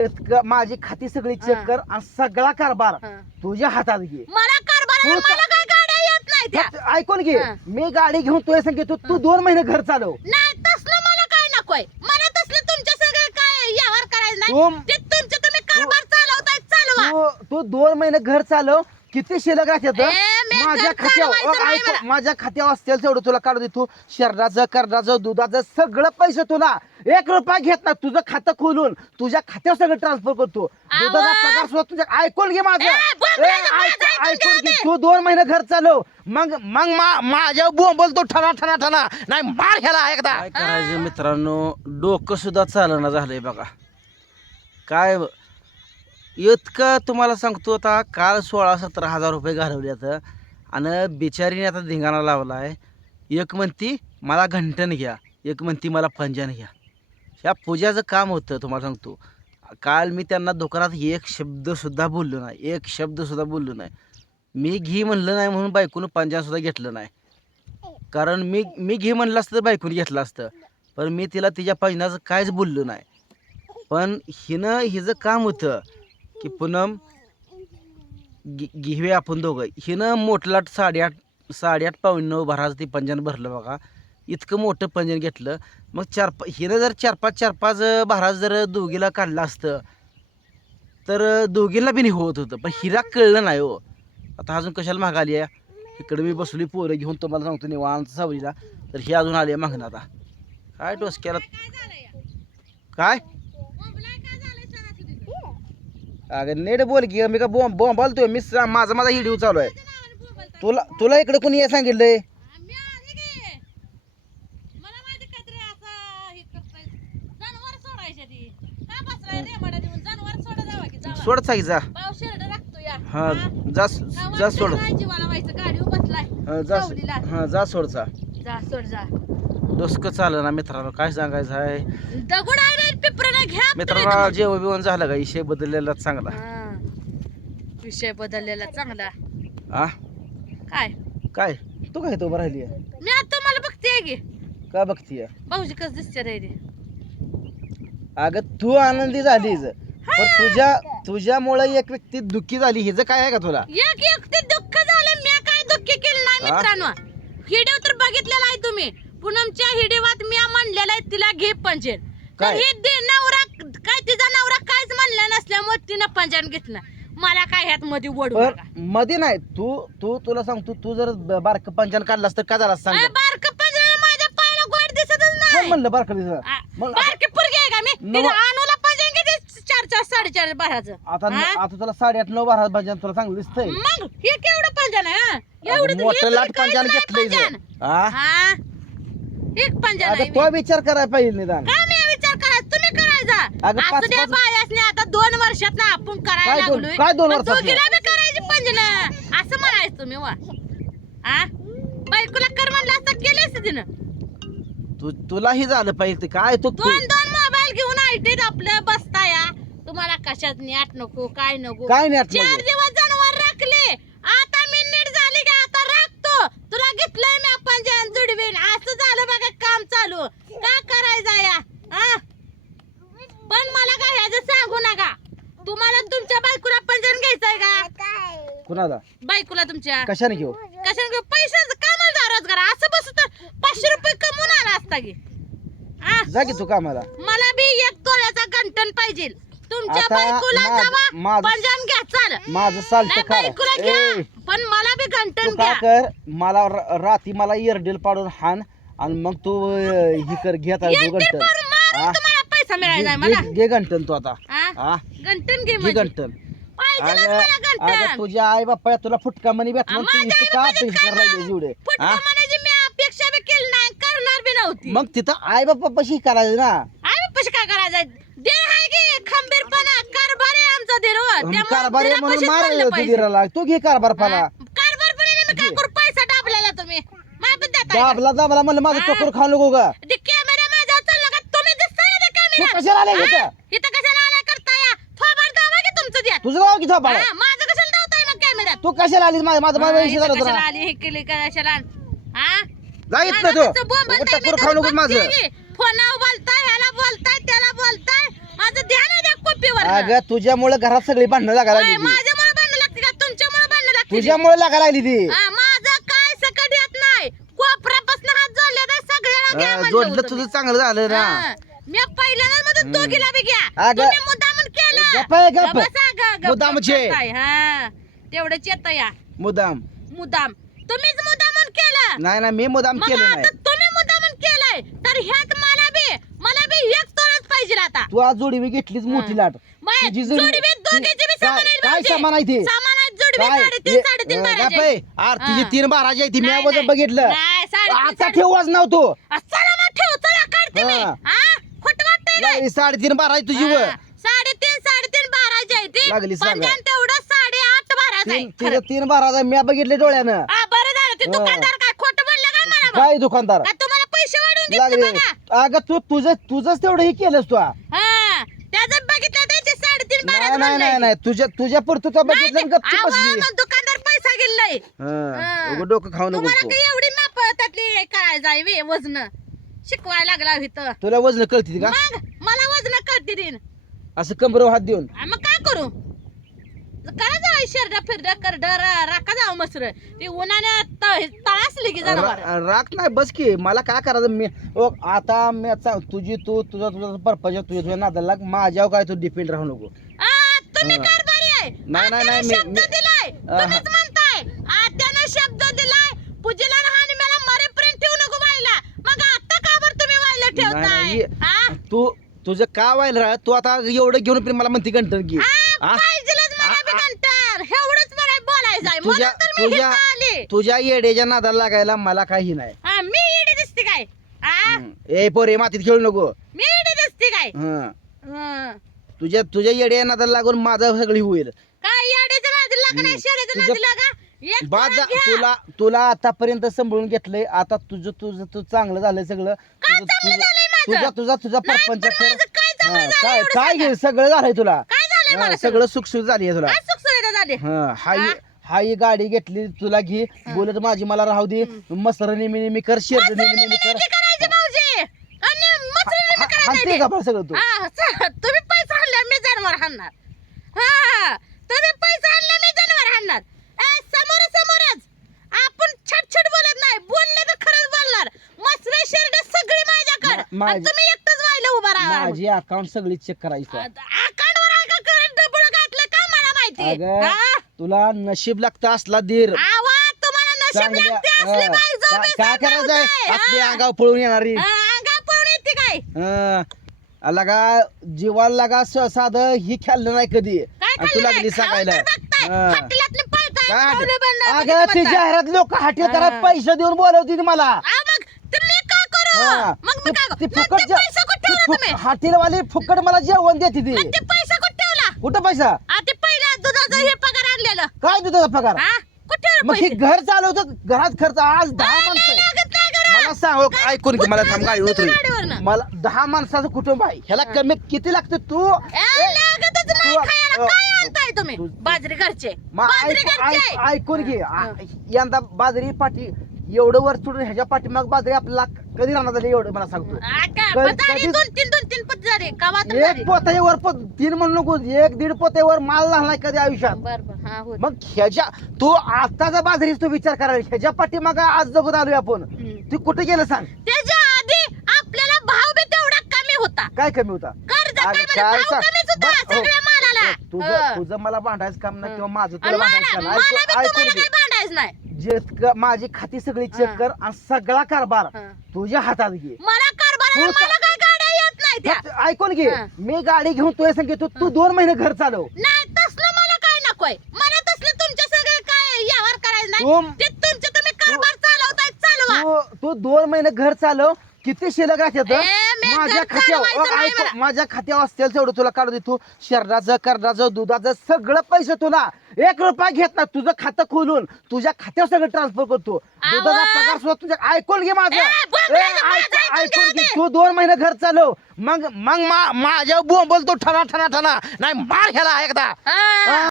इतकं माझी खाती सगळी चेक. कर आणि सगळा कारभार. तुझ्या हातात घे. मला कारभार तू मला काय गाड्या येत नाही त्या? फक्त ऐकून घे. हा. मी गाडी घेऊन तुझ्या सांगितलं तू दोन महिने घर चालव. नाही तसलं मला काय नकोय. मला तसलं तुमच्या सगळं काय व्यवहार करायचं नाही. तू- ते तुमचे तुम्ही कारभार चालवताय चालवा. तू तू दोन महिने घर चालव. किती शिल्लक ए, मी माझ्या खात्यावर. माझ्या खात्यावर असतील तेवढं तुला काढू देतो. शर्राचं कर्जाचं दुधाचं सगळं पैसे तुला. एक रुपया घेत ना तुझं खातं खोलून तुझ्या खात्यावर सगळं ट्रान्सफर करतो. दुधाचा. पगार सुद्धा तुझ्या ऐकून घे माझं. ऐकून घे. ते. दोन महिने घर चालव. मग मग मा- माझ्या बोंबल तो ठना ठना ठना नाही मार ह्याला एकदा. काय करायचं मित्रांनो? डोकं सुद्धा चालना झालंय बघा. काय ब- इतकं तुम्हाला सांगतो आता काल सोळा सतरा हजार रुपये घालवले आता. आणि बिचारीने आता धिंगाणा लावला आहे एक म्हणती मला घंटण घ्या. एक म्हणती मला पंजन घ्या. ह्या पूजाचं काम होतं तुम्हाला सांगतो. काल मी त्यांना दुकानात एक शब्दसुद्धा बोललो नाही. एक शब्दसुद्धा बोललो नाही. मी घी म्हणलं नाही म्हणून बायकून पंजासुद्धा घेतलं नाही. कारण मी मी घे म्हणलं असतं तर बायकून घेतलं असतं. पण मी तिला तिच्या पाजनाचं काहीच बोललो नाही. पण हिनं हिचं काम होतं की पूनम घे- घेऊया आपण दोघं. हिनं मोठलाट साडेआठ साडेआठ पावणे नऊ भराचं ते पंजन भरलं बघा. इतकं मोठं पंजन घेतलं. मग चार पा हिनं जर चार पाच चार पाच भराचं जर दोघीला काढलं असतं तर दोघींना बी होत होतं. पण हिला कळलं नाही हो. आता अजून कशाला माग आली आहे? इकडे मी बसली पोरं घेऊन तुम्हाला सांगतो निवांत सावलीला. तर ही अजून आली आहे मागणं आता. काय डोसक्याला काय? अगं नेट बोल की मी का बॉम्ब बॉम्ब बोलतोय मी सा- माझा माझा हिडिओ चालू आहे. तुला तुला इकडे कोणी हे सांगितलंय? मला माहिती काहीतरी असं हे करताय? जनावर सोडायचे ती. का बसलाय रे मडा देऊन. जनावर सोडा जावा की जावा. सोड साई जा. पाव शेरड राखतो या. हा? जा सोड. जीवाला व्हायचं? हा, जा. हा सोडचा जा सोड जा. डोसकं चाललं ना मित्रांनो काय सांगायचं आहे दगड आहे रे पिपरानं घ्या मित्रांनो. जेवण बिवण झालं का? विषय बदललेला चांगला. हा. विषय बदललेला चांगला. हा काय? काय? तू काय तो उभं राहिली मी आता मला बघते की. का बघतीय? भाऊजी कस दिसते रे रे अगं तू आनंदी झालीस. पण तुझ्या तुझ्यामुळे एक व्यक्ती दुःखी झाली. हिचं काय आहे का तुला? एक एक ते दुःख झालं मी काय दुःख केलं नाही हा? मित्रांनो. हिडिओ तर बघितलेला आहे तुम्ही. पूनमच्या हिडिओत मी म्हणलेला आहे तिला घे पंजन तर काय? हे दे नवरा काय तिचा नवरा काहीच म्हणला नसल्यामुळे तिनं पंजन घेतलं मला काय ह्यात मध्ये ओढू पण नका. मध्ये नाही तू तू तुला सांगतो तू जर बारक पंचन काढलास तर काय झाला सांग बारकं पंजरानं माझ्या पायाला गोड दिसतच कोण नाही म्हणलं बारक? आ, मग बारकी पोरगी आहे का मी नवा- तिला अनुला पंजन घेते चार चार साडेचार बाराचं आता हा? आता तुला साडेआठ नऊ बारा पंचन तुला चांगलं दिसतंय मग हे केवढं पंजन आहे हा? एवढं मोठं लाट पंचन नाही घेतलंय पंजन. इथं. हा हा एक आहे तो विचार करायला पाहिजे निदान. काय मी विचार करायचा तुम्ही करायचा पाच- असं द्या पाच- बायासने आता दोन वर्षात ना आपण करायला काय दोन- लागलोय. काय दोन मग वर्षातनं? दोघीला बी करायची पंजन असं म्हणायचं तुम्ही वा. आ? बायकोला कर म्हणलं असतं केले असते तिनं. तू तुलाही झालं पाहिजे ते. काय तू तू- दोन दोन मोबाईल घेऊन आयटीत आपलं बसताया. तुम्हाला कशात न्याट नको काय नको. काय नाही आठवलं. चार दिवस जनावर राखले आता मी नीट झाली का आता राखतो तुला घेतलंय मी आपण जन जुडवीन असं झालं बघा काम चालू का करायचं या हा? पण मला काय ह्याचं सांगू नका तुम्हाला तुमच्या बायकोला पंजन घ्यायचंय का कुणाला? बायकोला तुमच्या. कशाने घेऊ? कशाने पैशाचं कामाला रोजगार. असं बसू तर पाचशे रुपये कमवून आला असता की. हा? जा की तू कामाला. मला बी एक तोळ्याचा गंटन पाहिजे. तुमच्या आता बायकोला माझ- जावा माझ- पंजान घ्या चाल. माझं चालतं नाही काय बायकोला ए, घ्या पण मला बी तू गंटन काय घ्या. कर मला र- रात्री मला इयरडेल पाडून हाण आणि मग तू अं, ही कर घेत आहे तू गंटन करून मारून? तुम्हाला पैसा मिळायचा घे- मला. घे- घे गंटन तू आता. हा? हा गंटन घे घे म्हणजे. गंटन अगं तुझ्या आई बाप्पा तुला फुटका मनी भेटला तू का आईला पैसे फुटका हा? म्हणायची मी अपेक्षा बी केली नाही करणार बी नव्हती. मग तिथं आई बाप्पा पशी करायचं ना? आम्ही पैसे काय करायचं? दे हाय की खंबीरपणा? कारभार आहे आमचा. त्यामुळे कारभार आहे म्हणून पाहिजे. दिराला तू घे कारभार फला हा? कारभारपणाने मी काय करू? पैसा तुम्ही. माय पण देताय का? दाबला दाबला म्हणलं माझं हा? टोकर खाऊ नको का ते कॅमेरा माझ्यावर चालला का? तुम्ही दिसताय ना तू कॅमेरा कशाला आले? इथं? इथं आलाय करताय थोबाड दावा की तुमचं द्या तुझं नाव किती बाळा हा, माझं कशाला दावताय मग कॅमेऱ्यात तू? कशाला आलीस? माझं माझं माझा विषय इथं झाला कशाला होता आली? हे केली कशाला हा? जा इथं माझं तू. खाऊ नको बघतेय माझं. फोनावर बोलताय ह्याला बोलताय त्याला बोलताय. माझं ध्यान आहे त्या अगं तुझ्यामुळे घरात सगळी भांडणं लागायला लागली. ती. माझ्यामुळे भांडण लागते का? तुमच्यामुळे भांडण लागते. तुझ्यामुळे लागायला लागली ती. हा, माझं काय सकट येत नाही. कोपऱ्यापासून हात जोडले तर सगळ्याला घ्या हा, म्हणलं जोडलं होतं तुझं मी. चांगलं झालं ना. हा. मी पहिल्यांदा मध्ये हम्म. दोघीला बी घ्या. अगं. तुम्ही मुद्दामून गप्प आहे, गप्प. बसा ग- गप्प मुद्दामचे. बसाय. हा तेवढंच येत या मुदाम मुद्दाम तुम्हीच मुद्दामून केलं नाही ना मी मुदाम मग केलं आता नाही तुम्ही मुद्दामून केलंय तर ह्यात मला बी मला बी एक तोळच पाहिजे आता तू आज जोडवी घेतलीच मोठी लाट मग तुझी जोडी- जोडवी दोघीची बी समान काय- आहेत काय भाऊजी. समान आहे ते? समान जोडवी काय साडेतीन साडेतीन बाराचे. आहे. आर तुझी हा. तीन बाराची आहे ती मी नाही. बघितलं नाही, साडेतीन, आता साडे- ठेव वजन नव्हतो आ, चला ना ठेव चला काढते मी हा. हा खोट वाटतंय लागली साडेतीन बारा आहे तुझी वर हा, साडेतीन साडेतीन बाराची आहे ती लागली पण सांगा. त्यानं तेवढं साडेआठ बाराचं आहे. तीन तीन बाराचा मी बघितले डोळ्यानं. हा, बरं झालं. ते. दुकानदार काय खोटं बोललं काय मला मग? काय दुकानदार? का तुम्हाला पैसे बघा. अगं तू तुझं तुझंच तेवढं हे केलंस तू. हा त्याचं बघितलं त्याचे साडेतीन नाही बाराचं नाही नाही म्हणलंय. नाही तुझ्या तुझ्या बघितलं आणि बसली. दुकानदार पैसा गेलाय. हा, हा. उगाच डोकं खाऊ नको तुम्हाला तू. काही एवढी माप त्यातली करायला जाय वजन? शिकवायला लागला इथं. तुला वजन कळते का? मग मला वजन दिन. असं कंबरवर हात देऊन. मग करू? करा जाऊ शेरडा फिरडा करड राखा जाऊ मसर. ती उन्हानं त- तळासली की जनावर रा- राख नाही बस की. मला काय करायचं? मी ओ, आता मी सांग तुझी तू तुझा तुझा पर्पज तुझ्या तुझ्या नादाला लाग माझ्यावर काय तू डिपेंड राहू नको. आ, तुम्ही हा. कारभारी आहे. नाही, नाही, आत्यानं नाही, मी- शब्द मी- दिलाय. हा. तुम्हीच म्हणताय. आत्यानं शब्द दिलाय. पूजेला आणि मला मरेपर्यंत ठेवू नको व्हायला मग आता का बरं तुम्ही व्हायला ठेवताय? नाही, हा? तू तुझं का व्हायला राह तू आता एवढं घेऊन पण मला म्हणते गंटन की आ? पाहिजेलच मला आ- बी नंतर. एवढंच मला बोलायचं आहे. तुझ्या म्हणून तर मी तुझ्या इथं आले. तुझ्या येड्याच्या नादाला लागायला मला काही नाही हा, मी इडी दिसते काय हा? ए पोरे मातीत खेळू नको मी इडी दिसते काय हं. हं. तुझ्या तुझ्या येड्या नादाला लागून माझं सगळी होईल काय याड्याच्या नादी लागा नाही हम्म. शेळ्याच्या तुझं- नादी लागा एक बाजा पोरं घ्या. तुला तुला आतापर्यंत सांभाळून घेतलंय आता तुझं तुझं तू चांगलं झालंय सगळं काय तुझं चांगलं तुझं- झालंय माझं? तुझा तुझा तुझा नाही, परपंच पण कर माझं काय हा, काय एवढं काय सांगा. घे सगळं झालंय तुला? काय झालंय हा, मला सगळं? सुखसुख झाली झालंय तुला. काय सुखसुविधा झाली. हा हाई हा? हाई गाडी घेतली तुला घे बोलत माझी मला राहू दे. मसर नेहमी नेहमी कर शेर नेहमी कर. नेहमी करायची भाऊजी आणि मसरणी नेहमी हा- करायची हाणते ती. का पण सगळं तू? हा, चा- तुम्ही पैसा आणला मी जनावर हाणणार. हा. तुम्ही पैसा आणला मी जनावर हाणणार ए, समोर समोरच आपण छट छट बोलत नाही बोलले तर खरंच बोलणार मसरे शेरड सगळी माझ्याकडे मा- आणि माझी- तुम्ही एकटंच व्हायला उभा राहा माझी अकाउंट सगळी चेक करायची अकाउंटवर आहे का करंट डबळ घातलं का मला माहिती अगं हा? तुला नशीब लागतं असला धीर आवा तुम्हाला नशीब चांगल्या लागते असली हा, बाई जो का- बेसन काय करायचंय असली हा. अंगावर पळून येणारी हा, अंगा पळून येते काय हं. लगा जीवाला लागा स- साधं ही खेळलं नाही कधी काय आणि तू खाल्लं लागली नाही? खाऊन सांगायला तर बघताय. हं. हॉटेलातले पळताय, काय खावले बनलं, अगं बघितलं ती. जाहिरात लोक हाटील करा हा. पैसे देऊन बोलवती मला ते मी काय करू हा. मग मी काय ती करू? मग फुकट ते पैसा कुठे ठेवला तुम्ही? हॉटेलवाली फुकट मला जेवण देते ती. मग ते पैसा कुठे ठेवला? कुठं पैसा? आ, ते पहिल्या दुधाचा हे पगार आणलेलं. काय तुझा पगार? हा? कुठे ठेवलं मग हे पैसे? घर चालवतं घरात खर्च आज दहा नाही माणसं आहे. लागत नाही घरात. मला सांग हो, ऐकून घे मला थांब उतरा. गाडीवरनं. मला दहा माणसाचं कुटुंब आहे. ह्याला कमी किती लागते तू? ए, लागतच नाही तू- खायला. अ, काय आणताय तुम्ही? तू- बाजरी घरचे. मग बाजरी ऐक- घरचे. ऐक- ऐकून घे. आ- यंदा बाजरी पाठी एवढं वर सोडून ह्याच्या पाठी मग बाजरी आपल्याला कधी राहणार झाली एवढं मला सांगतो आ, का? कधी- पण झाली कधीच- दोन तीन दोन तीन पत झाली कवा तर झाली एक पोत्यावर पोत तीन म्हणू नको एक दीड पोत्यावर माल नाही कधी आयुष्यात बर बर हा मग ह्याच्या तू आताचा बाजरी तू विचार करायला ह्याच्या पाठी मग आज जगत आलोय आपण हम्म. तू कुठे गेलं सांग त्याच्या आधी आपल्याला भाव बी तेवढा कमी होता काय कमी होता कर्ज अगं, काय काय भाव सा- कमीच होता बा- हो. सगळ्या मालाला तुझं हं. तुझं मला भांडायचं काम नाही. किंवा माझं आणि तुला मला भांडायचं काम मला नाही. बी ऐकून- तुम्हाला ऐकून घे. काही भांडायचं नाही. जे क- माझी खाती सगळी चेक. कर आणि सगळा कारभार हं. तुझ्या हातात घे. मला कारभाराला तू चा- मला काय गाड्या येत नाही त्या? फक्त ऐकून घे. हं. मी गाडी घेऊन तुझ्या सांगितलं तू दोन महिने घर चालव. नाही तसलं मला काय नकोय मला तसलं तुमच्या सगळं काय व्यवहार करायचं नाही. तू- ते तुमचे तुम्ही कारभार चालवताय चालवा. तू तू दोन महिने घर चालव. किती शिल्लक ए, मी माझ्या खात्यावर. माझ्या खात्यावर असतील तेवढं तुला काढू दे तू शर्राचं कर्जाचं दुधाचं सगळं पैसे तुला. एक रुपया घेत ना तुझं खातं खोलून तुझ्या खात्यावर सगळं ट्रान्सफर करतो. दुधाचा पगार सुद्धा तुझ्या ऐकून घे माझं. ऐकून घे. ते. दोन महिने घर चालव. मग मग माझ्या बोंबल तो ठना ठना ठना नाही मार ह्याला एकदा.